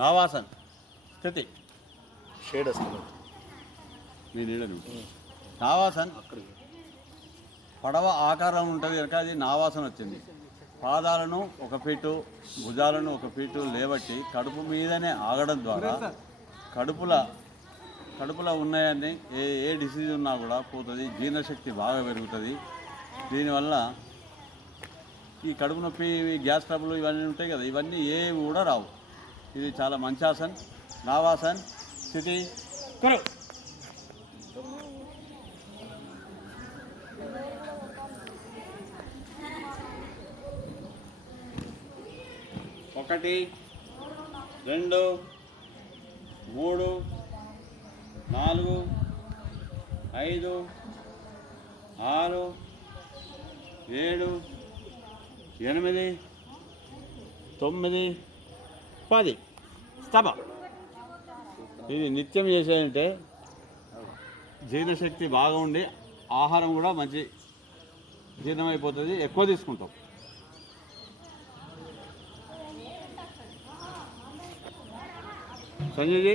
నావాసన్ స్థితి షేడ్ వస్తుంది మీ నీడని నావాసన్ పడవ ఆకారం ఉంటుంది కనుక అది నావాసన వచ్చింది. పాదాలను 1 ఫీటు, భుజాలను 1 ఫీటు లేబట్టి కడుపు మీదనే ఆగడం ద్వారా కడుపులో ఉన్నాయని ఏ డిసీజ్ ఉన్నా కూడా పోతుంది. జీర్ణశక్తి బాగా పెరుగుతుంది. దీనివల్ల ఈ కడుపు నొప్పి, గ్యాస్ ట్రబుల్ ఇవన్నీ ఉంటాయి కదా, ఇవన్నీ ఏవి కూడా రావు. ఇది చాలా మంచి ఆసన్. నావాసన్ స్థితి కురు. ఒకటి, 2, 3, 4, 5, 6, 7, 8, 9, 10 స్తభ. ఇది నిత్యం చేసేదంటే జీర్ణశక్తి బాగా ఉండి ఆహారం కూడా మంచి జీర్ణమైపోతుంది. ఎక్కువ తీసుకుంటాం. సంజయ్ జీ